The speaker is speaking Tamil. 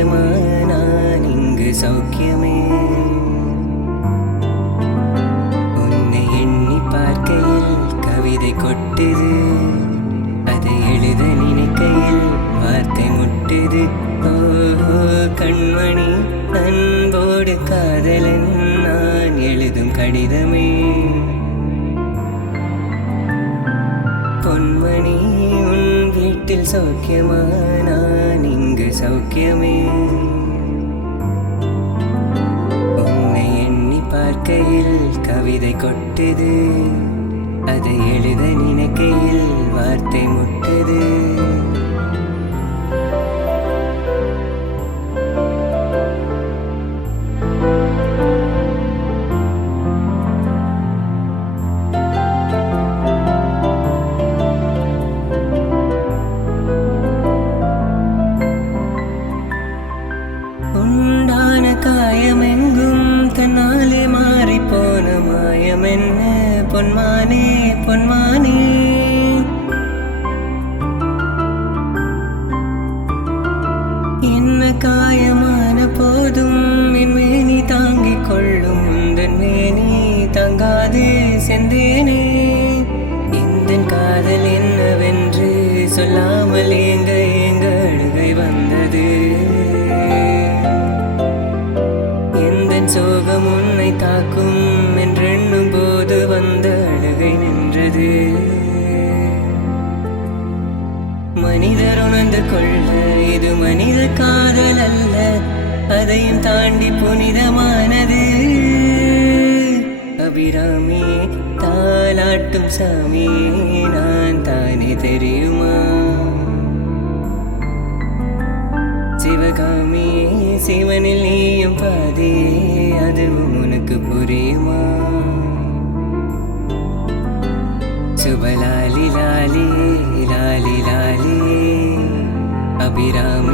சௌக்கியமா நான் இங்கு சௌக்கியமே. உன்னை எண்ணி பார்க்கையில் கவிதை கொட்டுது, அதை எழுத நினைக்கையில் வார்த்தை முட்டுது. ஓஹோ கண்மணி அன்போடு காதலன் நான் எழுதும் கடிதமே. பொன்மணி உன் வீட்டில் சௌக்கியமா நான் இங்கு சௌக்கியமே. உன்னை எண்ணி பார்க்கையில் கவிதை கொட்டுது, அதை எழுத நினைக்கையில் வார்த்தை முட்டுது. உண்டான காயமெங்கும் தன்னாலே மாறிப்போன மாயமென்ன பொன்மானே பொன்மானே. என்ன காயமான போதும் என் மேனி தாங்கிக் கொள்ளும், உந்தன் மேனி தாங்காது செந்தேனே. இந்த காதல் என்னவென்று சொல்லாமல் ஏங்க ஏங்க அழுகை வந்தது. சோகம் உன்னை தாக்கும் என்றெண்ணும் போது வந்த அழுகை நின்றது. மனிதர் உணர்ந்து கொள்ள இது மனித காதல் அல்ல, அதையும் தாண்டி புனிதமானது. அபிராமி தாலாட்டும் சாமி நான் தானே தெரியுமா. சிவகாமி சிவனில் நீயும் பாதே, அதுவும் உனக்கு புரியுமா. சுபலாலி லாலி லாலி லாலி அபிராம